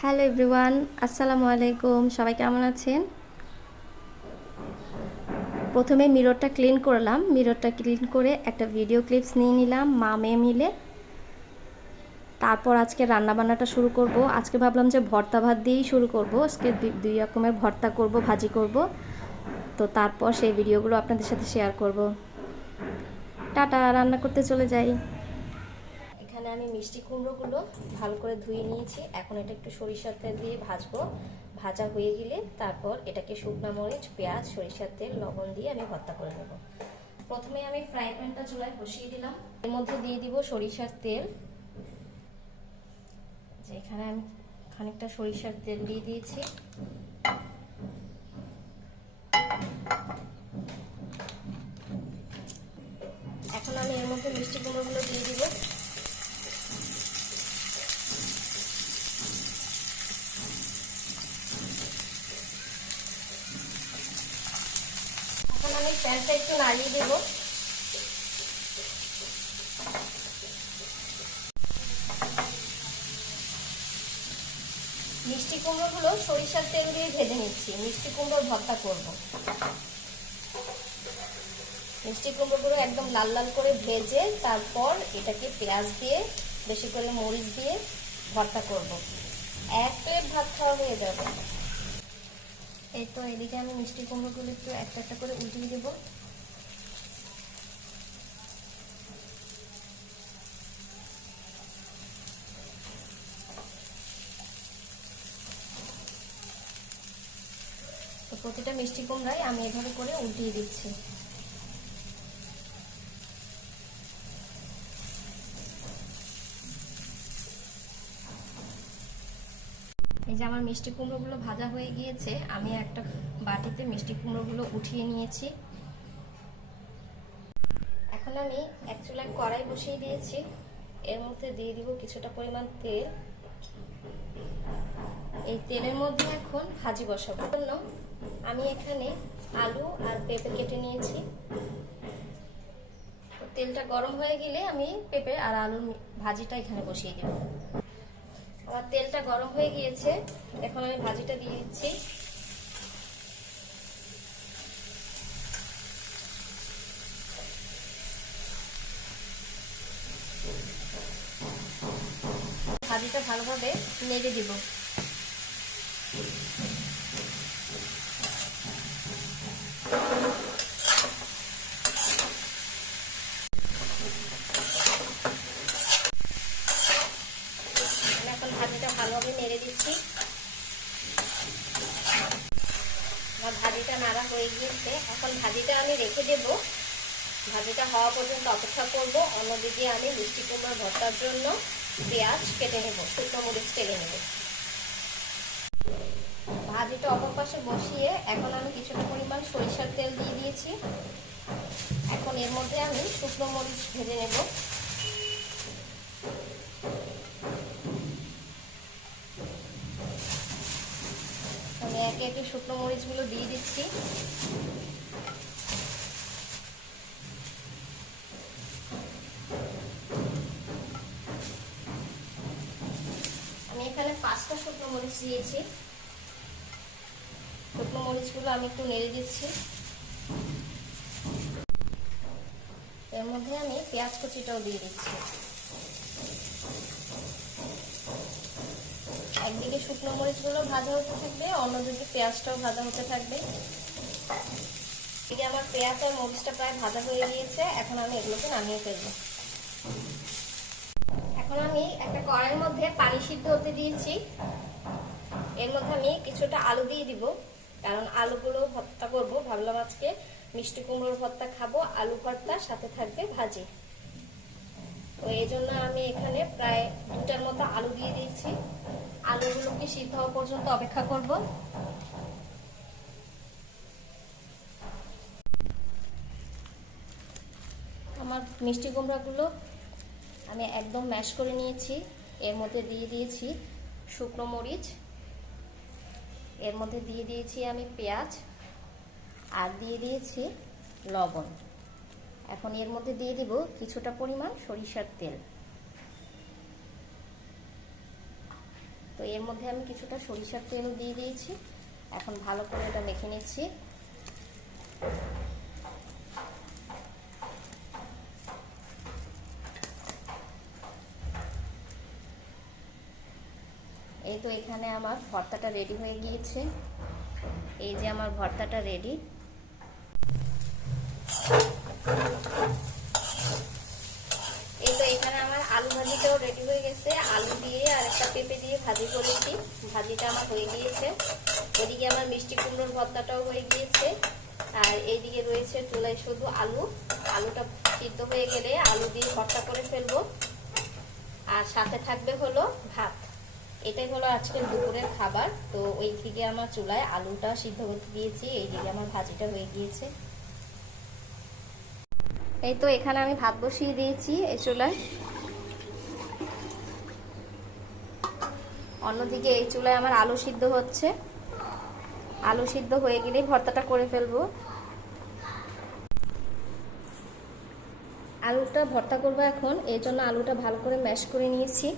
Hello everyone আসসালামু আলাইকুম সবাই কেমন আছেন? প্রথমে মিররটা ক্লিন করলাম। মিররটা ক্লিন করে একটা ভিডিও ক্লিপস নিয়ে নিলাম, মা মেয়ে মিলে। তারপর আজকে রান্নাবান্নাটা শুরু করব। আজকে ভাবলাম যে ভর্তা ভাত দিয়েই শুরু করব। আজকে দুই রকমের ভর্তা করব, ভাজি করব। তো তারপর সেই ভিডিওগুলো আপনাদের সাথে শেয়ার করব। টাটা, রান্না করতে চলে যাই। এখানে আমি মিষ্টি কুমড়োগুলো ভালো করে ধুয়ে নিয়েছি। এখন এটা একটু সরিষার তেল দিয়ে ভাজবো। ভাজা হয়ে গেলে তারপর এটাকে শুকনো মরিচ, পেঁয়াজ, সরিষার তেল, লবণ দিয়ে আমি ভর্তা করে নেব। প্রথমে আমি ফ্রাই প্যানটা চুলায় বসিয়ে দিলাম। এর মধ্যে দিয়ে দিব সরিষার তেল। এখানে আমি খানিকটা সরিষার তেল দিয়ে দিয়েছি। এখন আমি এর মধ্যে মিষ্টি কুমড়োগুলো দিয়ে দিব এখন আমি প্যানটা একটু নাড়িয়ে দেব। মিষ্টি কুমড়োগুলো সরিষার তেল দিয়ে ভেজে নিচ্ছি। মিষ্টি কুমড়োর ভর্তা করব। মিষ্টি কুমড়োগুলো একদম লাল লাল করে ভেজে তারপর এটাকে পেঁয়াজ দিয়ে, বেশি করে মরিচ দিয়ে ভর্তা করব। এক প্লেট ভাত খাওয়া হয়ে যাবে। এই তো এদিকে আমি মিষ্টি কুমড়োগুলো একটু একটা একটা করে উল্টিয়ে দেবো তো প্রতিটা মিষ্টি কুমড়াই আমি এভাবে করে উল্টিয়ে দিচ্ছি। এই যে আমার মিষ্টি কুমড়োগুলো ভাজা হয়ে গিয়েছে, আমি একটা বাটিতে মিষ্টি কুমড়োগুলো উঠিয়ে নিয়েছি। এখন আমি এক চুলায় কড়াই বসিয়ে দিয়েছি। এর মধ্যে দিয়ে দিব কিছুটা পরিমাণ তেল। এই তেলের মধ্যে এখন ভাজি বসাবো। জন্য আমি এখানে আলু আর পেঁপে কেটে নিয়েছি। তেলটা গরম হয়ে গেলে আমি পেঁপে আর আলুর ভাজিটা এখানে বসিয়ে দেব। আমার তেলটা গরম হয়ে গিয়েছে, এখন আমি ভাজিটা দিয়ে দিচ্ছি। ভাজিটা ভালোভাবে নেড়ে দিব। ভালোভাবে নেড়ে দিচ্ছি। আমার ভাজিটা নাড়া হয়ে গিয়েছে। এখন ভাজিটা আমি রেখে দেব। ভাজিটা হওয়া পর্যন্ত অপেক্ষা করব। অন্যদিকে আমি মিষ্টি কুমড়োর ভর্তার জন্য পেঁয়াজ কেটে নেব, শুকনো মরিচ তেলে নেব। ভাজিটা অপর পাশে বসিয়ে এখন আমি কিছুটা পরিমাণ সরিষার তেল দিয়ে দিয়েছি। এখন এর মধ্যে আমি শুকনো মরিচ ভেজে নেব। আমি একে একে শুকনো মরিচগুলো দিয়ে দিচ্ছি। আমি এখানে পাঁচটা শুকনো মরিচ দিয়েছি। শুকনো মরিচগুলো আমি একটু নেড়ে দিচ্ছি। এর মধ্যে আমি পেঁয়াজ কুচিটাও দিয়ে দিচ্ছি। একদিকে শুকনো মরিচগুলো ভাজা হতে থাকবে, অন্যদিকে পেঁয়াজটাও ভাজা হতে থাকবে। এদিকে আমার পেঁয়াজ আর মরিচটা প্রায় ভাজা হয়ে গিয়েছে, এখন আমি এগুলোকে নামিয়ে ফেলব। এখন আমি একটা কড়াইয়ের মধ্যে পানি সিদ্ধ হতে দিয়েছি। এর মধ্যে আমি কিছুটা আলু দিয়ে দিব। কারণ আলুগুলো ভর্তা করব। ভাবলাম আজকে মিষ্টি কুমড়োর ভর্তা খাব, আলু ভর্তা, সাথে থাকবে ভাজি। তো এই জন্য আমি এখানে প্রায় দুটার মতো আলু দিয়ে দিয়েছি। আলুগুলোকে সিদ্ধ হওয়া পর্যন্ত অপেক্ষা করব? আমার মিষ্টি কুমড়াগুলো আমি একদম ম্যাশ করে নিয়েছি। এর মধ্যে দিয়ে দিয়েছি শুকনো মরিচ। এর মধ্যে দিয়ে দিয়েছি আমি পেঁয়াজ আর দিয়ে দিয়েছি লবণ। এখন এর মধ্যে দিয়ে দিব কিছুটা পরিমাণ সরিষার তেল। তো এর মধ্যে আমি কিছুটা সরিষার তেলও দিয়ে দিয়েছি। এখন ভালো করে এটা মেখে নিচ্ছি। এই তো এখানে আমার ভর্তাটা রেডি হয়ে গিয়েছে, এই যে আমার ভর্তাটা রেডি এই তো এখানে আমার আলু ভাজিটাও রেডি হয়ে গেছে। আলু দিয়ে আর একটা পেঁপে দিয়ে ভাজি করেছি। ভাজিটা আমার হয়ে গিয়েছে। ওদিকে আমার মিষ্টি কুমড়োর ভর্তাটাও হয়ে গিয়েছে। আর এইদিকে রয়েছে চুলায় শুধু আলু। আলুটা সিদ্ধ হয়ে গেলে আলু দিয়ে ভর্তা করে ফেলব। আর সাথে থাকবে হলো ভাত। এটাই হলো আজকের দুপুরের খাবার। তো ওই দিকে আমার চুলায় আলুটা সিদ্ধ করতে দিয়েছি এইদিকে আমার ভাজিটা হয়ে গিয়েছে। এই তো এখানে আমি ভাত বসিয়ে দিয়েছি এই চুলায়। অন্যদিকে এই চুলায় আমার আলু সিদ্ধ হচ্ছে। আলু সিদ্ধ হয়ে গেলেই ভর্তাটা করে ফেলব। আলুটা ভর্তা করব এখন, এই জন্য আলুটা ভালো করে ম্যাশ করে নিয়েছি।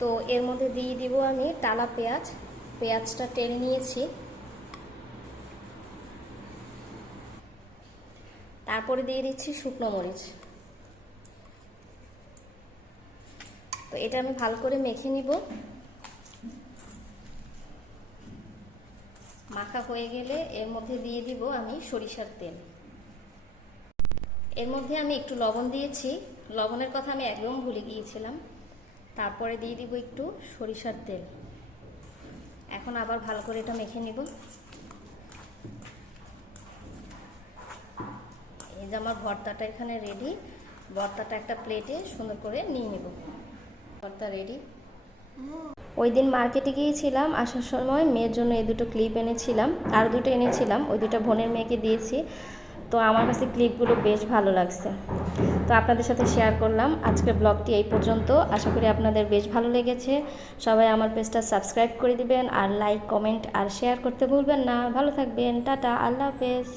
তো এর মধ্যে দিয়ে দিব আমি টালা পেঁয়াজ। পেঁয়াজটা টেনে নিয়েছি। তারপরে দিয়ে দিচ্ছি শুকনো মরিচ। তো এটা আমি ভালো করে মেখে নিব। মাখা হয়ে গেলে এর মধ্যে দিয়ে দিব আমি সরিষার তেল। এর মধ্যে আমি একটু লবণ দিয়েছি। লবণের কথা আমি একদম ভুলে গিয়েছিলাম। তারপরে দিয়ে দিব একটু সরিষার তেল। এখন আবার ভালো করে এটা মেখে নিব। এই যে আমার ভর্তাটা এখানে রেডি ভর্তাটা একটা প্লেটে সুন্দর করে নিয়ে নেব। ভর্তা রেডি ওই দিন মার্কেটে গিয়েছিলাম, আসার সময় মেয়ের জন্য এই দুটো ক্লিপ এনেছিলাম, আর দুটো এনেছিলাম। ওই দুটো বোনের মেয়েকে দিয়েছি। তো আমার কাছে ক্লিপগুলো বেশ ভালো লাগছে। তো আপনাদের সাথে শেয়ার করলাম। আজকের ব্লগটি এই পর্যন্ত। আশা করি আপনাদের বেশ ভালো লেগেছে। সবাই আমার পেজটা সাবস্ক্রাইব করে দিবেন আর লাইক কমেন্ট আর শেয়ার করতে ভুলবেন না। ভালো থাকবেন। টাটা। আল্লাহ হাফেজ।